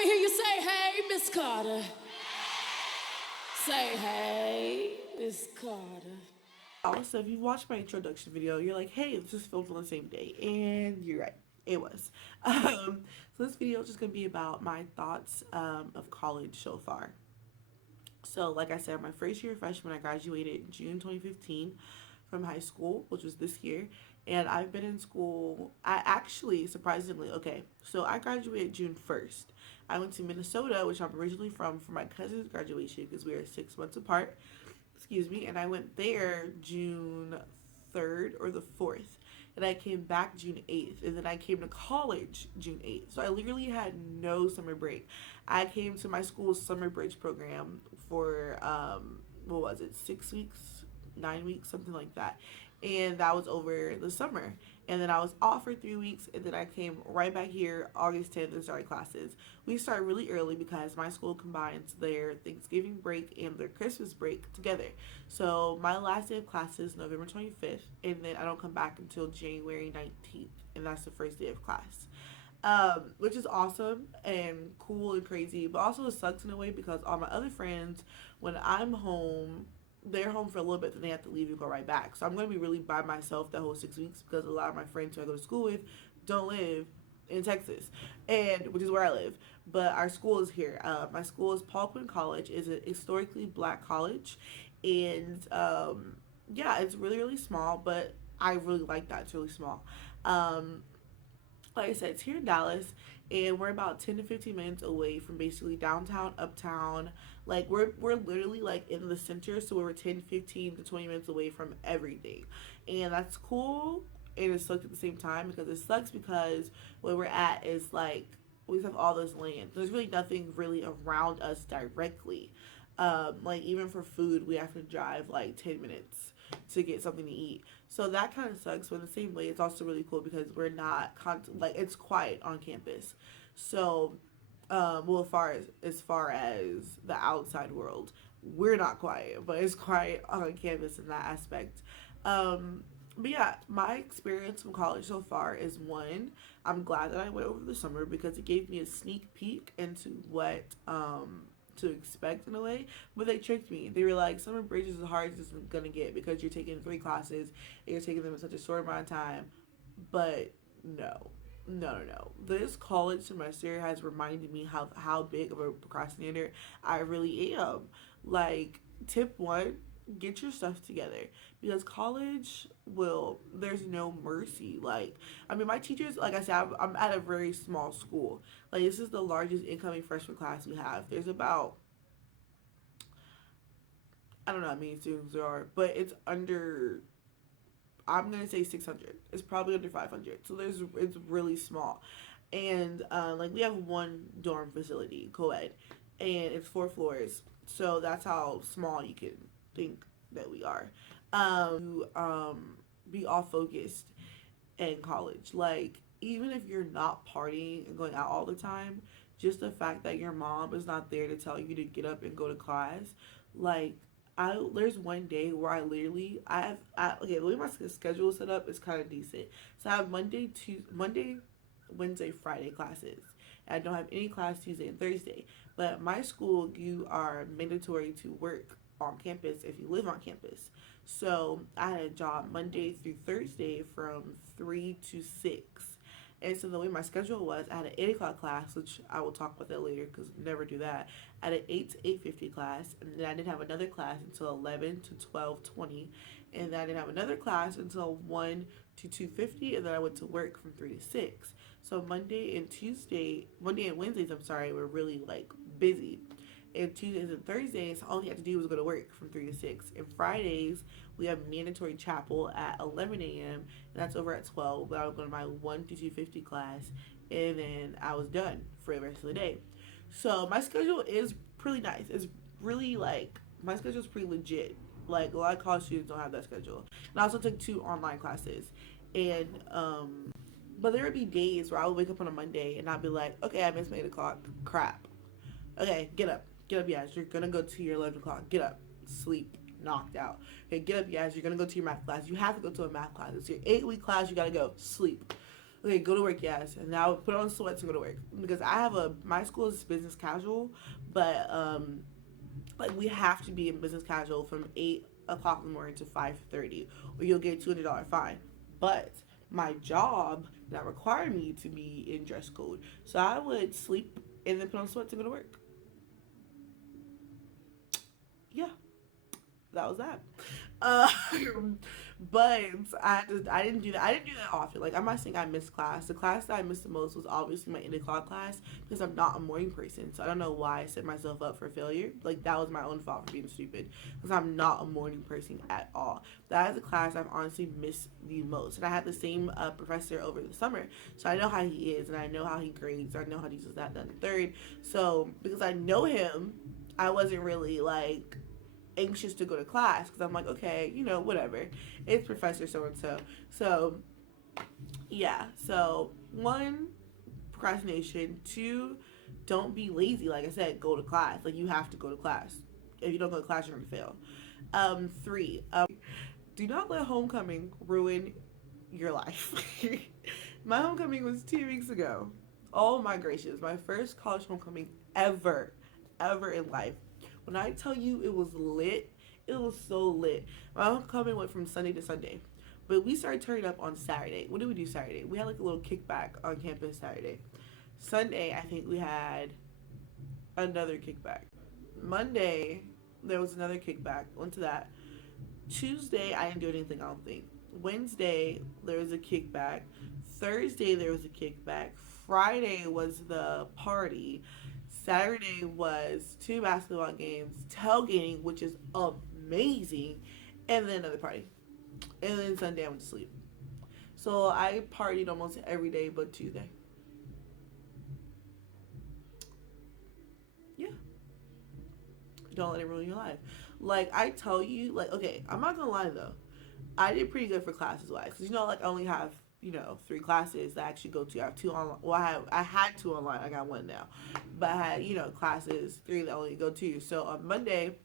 me hear you say, hey, Miss Carter. Say, hey, Miss Carter. Also, if you watched my introduction video, you're like, hey, this is filmed on the same day. And you're right. It was. So this video is just going to be about my thoughts of college so far. So, like I said, my first year freshman, I graduated in June 2015 from high school, which was this year. And I've been in school, I actually, surprisingly, okay, so I graduated June 1st. I went to Minnesota, which I'm originally from, for my cousin's graduation because we are 6 months apart. Excuse me. And I went there June 3rd or the 4th. And I came back June 8th. And then I came to college June 8th. So I literally had no summer break. I came to my school's summer bridge program for, what was it, 6 weeks, 9 weeks, something like that. And that was over the summer. And then I was off for 3 weeks, and then I came right back here August 10th and started classes. We started really early because my school combines their Thanksgiving break and their Christmas break together. So my last day of classes is November 25th, and then I don't come back until January 19th, and that's the first day of class. Which is awesome and cool and crazy, but also it sucks in a way because all my other friends, when I'm home, they're home for a little bit, then they have to leave and go right back. So I'm going to be really by myself that whole 6 weeks because a lot of my friends who I go to school with don't live in Texas, and which is where I live. But our school is here. My school is Quinn College. Is a historically black college, and yeah, it's really really small, but I really like that. It's really small. Like I said, it's here in Dallas, and we're about 10 to 15 minutes away from basically downtown, uptown. Like, we're literally, like, in the center, so we're 10, 15 to 20 minutes away from everything. And that's cool, and it sucks at the same time, because it sucks because where we're at is, like, we have all this land. There's really nothing really around us directly. Like, even for food, we have to drive, like, 10 minutes to get something to eat. So that kind of sucks, but in the same way, it's also really cool because we're not like it's quiet on campus. So, well, as far as the outside world, we're not quiet, but it's quiet on campus in that aspect. But yeah, my experience from college so far is one, I'm glad that I went over the summer because it gave me a sneak peek into what to expect in a way, but they tricked me. They were like, summer bridge is the hardest it's gonna get because you're taking 3 classes and you're taking them in such a short amount of time. But no. This college semester has reminded me how big of a procrastinator I really am. Like, tip one, get your stuff together because college there's no mercy. Like, I mean, my teachers, like I said, I'm at a very small school. Like, this is the largest incoming freshman class we have. There's about, I don't know how many students there are, but it's under, I'm gonna say 600. It's probably under 500. So it's really small. And like, we have one dorm facility, co-ed, and it's 4 floors. So that's how small you can think that we are. Be all focused in college. Like, even if you're not partying and going out all the time, just the fact that your mom is not there to tell you to get up and go to class, like, there's one day where okay, the way my schedule is set up is kind of decent. So I have Monday, Wednesday, Friday classes. And I don't have any class Tuesday and Thursday. But at my school, you are mandatory to work on campus if you live on campus. So I had a job Monday through Thursday from 3 to 6. And so the way my schedule was, I had an 8 o'clock class, which I will talk about that later because never do that. I had an 8 to 8:50 class, and then I didn't have another class until 11 to 12:20, and then I didn't have another class until 1 to 2:50, and then I went to work from 3 to 6. So Monday and Wednesdays, were really like busy. And Tuesdays and Thursdays, all you had to do was go to work from 3 to 6. And Fridays, we have mandatory chapel at 11 a.m. And that's over at 12. But I would go to my 1 to 2:50 class. And then I was done for the rest of the day. So my schedule is pretty nice. It's really like, my schedule is pretty legit. Like, a lot of college students don't have that schedule. And I also took 2 online classes. And, but there would be days where I would wake up on a Monday and I'd be like, okay, I missed my 8 o'clock. Crap. Okay, get up. Get up, yes. You're going to go to your 11 o'clock. Get up. Sleep. Knocked out. Okay, get up, yes. You're going to go to your math class. You have to go to a math class. It's your 8-week class. You got to go. Sleep. Okay, go to work, yes. And now put on sweats and go to work. Because my school is business casual, but like we have to be in business casual from 8 o'clock in the morning to 5:30, or you'll get a $200 fine. But my job did not require me to be in dress code, so I would sleep and then put on sweats and go to work. Yeah, that was that. Uh, but I didn't do that. I didn't do that often. Like I'm not saying I missed class. The class that I missed the most was obviously my 8 o'clock class because I'm not a morning person. So I don't know why I set myself up for failure. Like that was my own fault for being stupid because I'm not a morning person at all. That is a class I've honestly missed the most. And I had the same professor over the summer, so I know how he is and I know how he grades. I know how he does that, that, and the third. So because I know him, I wasn't really like anxious to go to class because I'm like, okay, whatever. It's Professor so and so. So, yeah. So, one, procrastination. Two, don't be lazy. Like I said, go to class. Like, you have to go to class. If you don't go to class, you're going to fail. Three, do not let homecoming ruin your life. My homecoming was 2 weeks ago. Oh my gracious. My first college homecoming ever in life. When I tell you it was lit, it was so lit. My homecoming went from Sunday to Sunday. But we started turning up on Saturday. What did we do Saturday? We had like a little kickback on campus Saturday. Sunday, I think we had another kickback. Monday, there was another kickback. Went to that. Tuesday, I didn't do anything, I don't think. Wednesday, there was a kickback. Thursday, there was a kickback. Friday was the party. Saturday was 2 basketball games, tailgating, which is amazing, and then another party. And then Sunday I went to sleep. So I partied almost every day but Tuesday. Yeah. Don't let it ruin your life. Like, I tell you, like, okay, I'm not gonna lie though. I did pretty good for classes wise. Because, like, I only have 3 classes that I actually go to. I have 2 online. Well, I had 2 online. I got 1 now. But I had, classes, 3 that I only go to. So on Monday,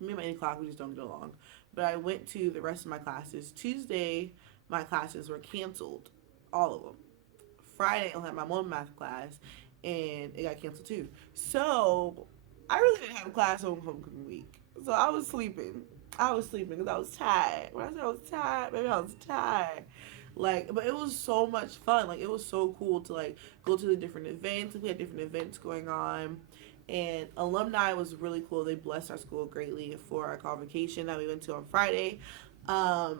me and my 8 o'clock, we just don't get along. But I went to the rest of my classes. Tuesday, my classes were canceled. All of them. Friday, I only had my 1 math class. And it got canceled too. So, I really didn't have class on homecoming week. So I was sleeping. Because I was tired. When I said I was tired, maybe I was tired. Like, but it was so much fun. Like, it was so cool to, like, go to the different events. We had different events going on. And alumni was really cool. They blessed our school greatly for our convocation that we went to on Friday. The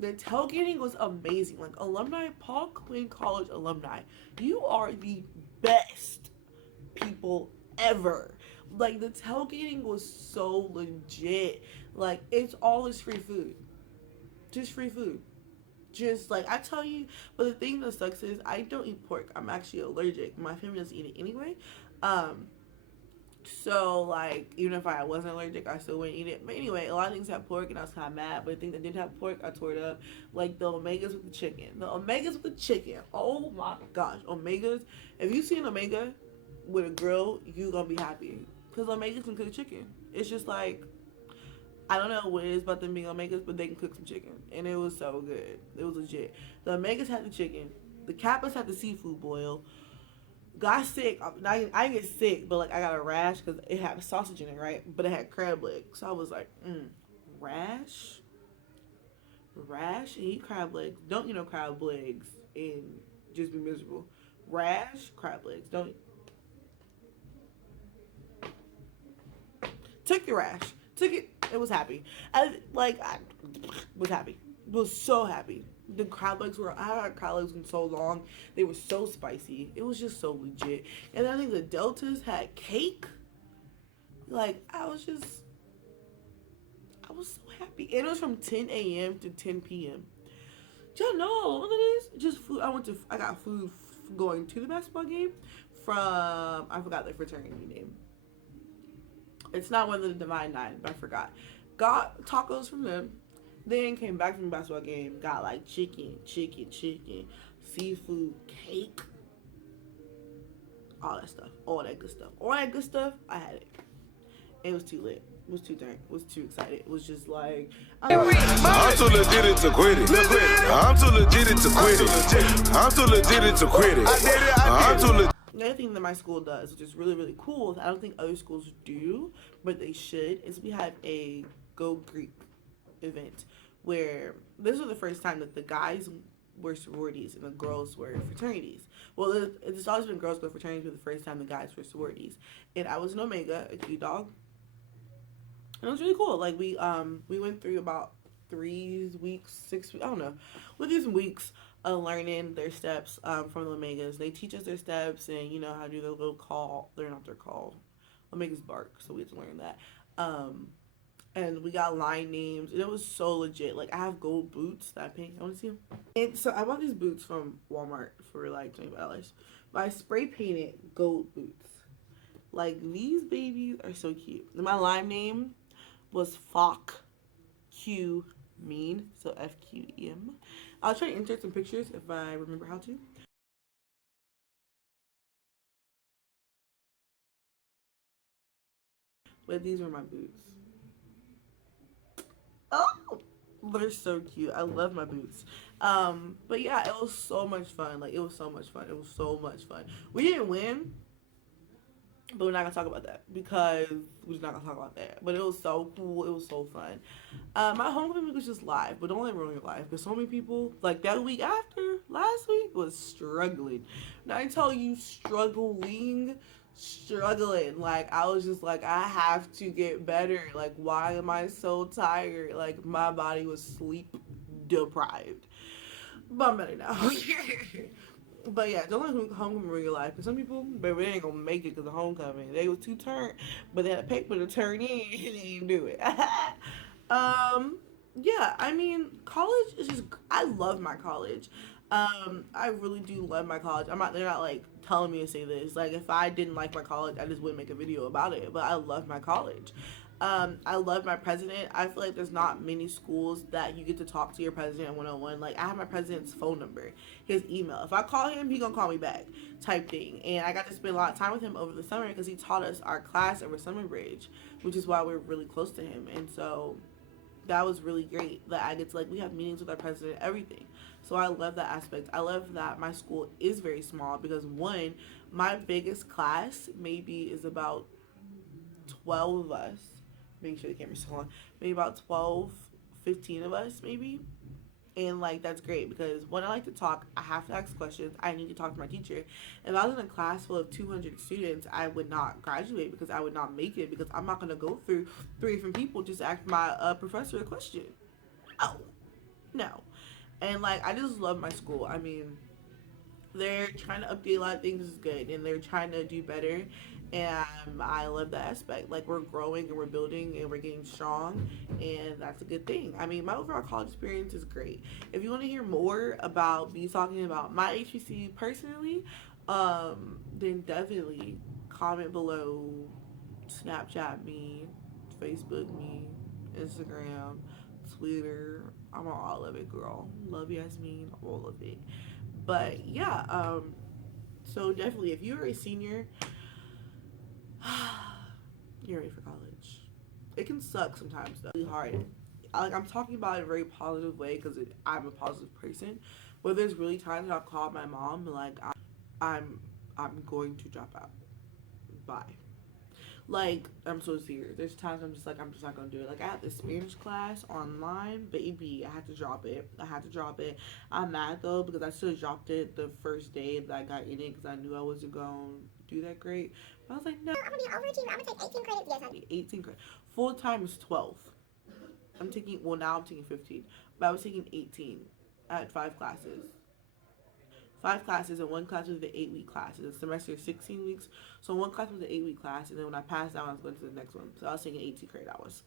tailgating was amazing. Like, alumni, Paul Quinn College alumni, you are the best people ever. Like, the tailgating was so legit. Like, it's all this free food. Just free food. Just, like, I tell you, but the thing that sucks is I don't eat pork. I'm actually allergic. My family doesn't eat it anyway. So, like, even if I wasn't allergic, I still wouldn't eat it. But anyway, a lot of things have pork, and I was kind of mad. But the thing that didn't have pork, I tore it up. Like, the omegas with the chicken. Oh, my gosh. Omegas. If you see an omega with a grill, you gonna be happy. Because omegas can cook chicken. It's just, like, I don't know what it is about them being omegas, but they can cook some chicken. And it was so good. It was legit. The omegas had the chicken. The Kappas had the seafood boil. Got sick. I didn't get sick, but, like, I got a rash because it had sausage in it, right? But it had crab legs. So I was like, rash? Rash? And eat crab legs. Don't eat no crab legs and just be miserable. Rash? Crab legs. Don't. Took the rash. Took it. It was happy. I was happy. Was so happy. The crab legs I had crab legs for so long. They were so spicy. It was just so legit. And then I think the Deltas had cake. Like, I was so happy. And it was from 10 a.m. to 10 p.m. Do y'all know how long it is? Just food. I got food going to the basketball game from, I forgot the fraternity name. It's not one of the Divine Nine, but I forgot. Got tacos from them. Then came back from the basketball game. Got like chicken, seafood, cake, all that stuff. All that good stuff. I had it. It was too lit. Was too turned. Was too excited. Was just like I'm too legit to quit it. I'm too legit to quit it. I'm too legit to quit it. I'm too legit. Another thing that my school does, which is really, really cool, I don't think other schools do, but they should, is we have a Go Greek event where this was the first time that the guys were sororities and the girls were fraternities. Well, it's always been girls go fraternities, but the first time the guys were sororities. And I was an Omega, a Q dog. And it was really cool. Like we went through about 3 weeks, 6 weeks, I don't know. We did some weeks of learning their steps from the Omegas. They teach us their steps and you know how to do their little call. They're not their call. Omegas bark, so we had to learn that. And we got line names, and it was so legit. Like I have gold boots that I paint. I want to see them. And so I bought these boots from Walmart for like $25. But I spray painted gold boots. Like these babies are so cute. And my line name was Fock Q Mean, so FQEM. I'll try to insert some pictures if I remember how to. But these were my boots. Oh, they're so cute. I love my boots. But yeah, it was so much fun. Like it was so much fun. It was so much fun. We didn't win, but we're not gonna talk about that because we're just not gonna talk about that. But it was so cool. It was so fun. My homecoming was just live, but don't let it ruin your life because so many people like that week after last week was struggling. Now I tell you, struggling. Like I was just like I have to get better. Like why am I so tired? Like my body was sleep deprived. But I'm better now. But yeah, don't let homecoming ruin your life. Because some people, baby, they ain't gonna make it because of homecoming. They was too turned, but they had a paper to turn in and they didn't do it. Yeah, I mean, college is just, I love my college. I really do love my college. They're not like telling me to say this. Like, if I didn't like my college, I just wouldn't make a video about it. But I love my college. I love my president. I feel like there's not many schools that you get to talk to your president one-on-one. Like, I have my president's phone number, his email. If I call him, he gonna call me back type thing. And I got to spend a lot of time with him over the summer because he taught us our class over summer bridge, which is why we're really close to him. And so that was really great that I get to, like, we have meetings with our president, everything. So I love that aspect. I love that my school is very small because, one, my biggest class maybe is about 12 of us. Make sure the camera's still on. Maybe about 12, 15 of us, maybe. And, like, that's great because when I like to talk, I have to ask questions. I need to talk to my teacher. If I was in a class full of 200 students, I would not graduate because I would not make it because I'm not going to go through 3 different people just to ask my professor a question. Oh, no. And, like, I just love my school. I mean, they're trying to update a lot of things is good, and they're trying to do better, and I love that aspect. Like, we're growing, and we're building, and we're getting strong, and that's a good thing. I mean, my overall college experience is great. If you want to hear more about me talking about my HBCU personally, then definitely comment below, Snapchat me, Facebook me, Instagram, Twitter. I'm on all of it, girl. Love Yaasameen, all of it. But yeah, so definitely if you're a senior, you're ready for college. It can suck sometimes though. It's really hard. Like, I'm talking about it in a very positive way because I'm a positive person. But there's really times that I've called my mom and like I'm going to drop out. Bye. Like, I'm so serious. There's times I'm just not gonna do it. Like, I had this Spanish class online, baby. I had to drop it. I'm mad though because I should have dropped it the first day that I got in it because I knew I wasn't gonna do that great. But I was like, no, I'm gonna be overachiever. I'm gonna take 18 credits. Yes, 18 credits. Full time is 12. Now I'm taking 15. But I was taking 18. I had 5 classes. 5 classes, and 1 class was the 8-week class. The semester is 16 weeks, so 1 class was the 8-week class, and then when I passed out, I was going to the next one. So I was taking 18 credit hours.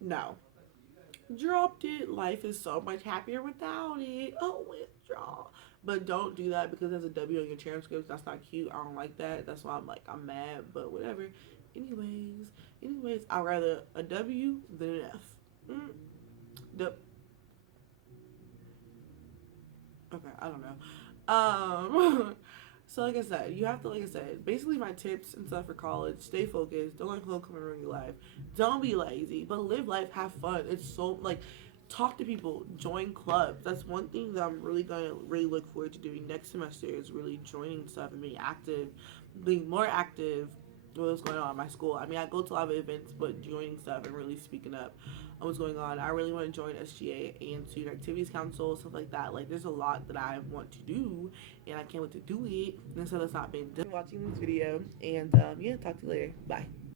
No. Dropped it. Life is so much happier without it. Oh, withdraw. But don't do that because there's a W on your transcripts. That's not cute. I don't like that. That's why I'm mad, but whatever. Anyways, I'd rather a W than an F. Okay, I don't know. So like I said, you have to, like I said, basically my tips and stuff for college: stay focused, don't let COVID come and ruin your life, don't be lazy, but live life, have fun. It's so like, talk to people, join clubs. That's one thing that I'm really gonna really look forward to doing next semester, is really joining stuff and being active, being more active with what's going on at my school. I mean, I go to a lot of events, but joining stuff and really speaking up on what's going on. I really want to join SGA and Student Activities Council, stuff like that. Like, there's a lot that I want to do, and I can't wait to do it. And so that's not been done. Watching this video, and yeah, talk to you later. Bye.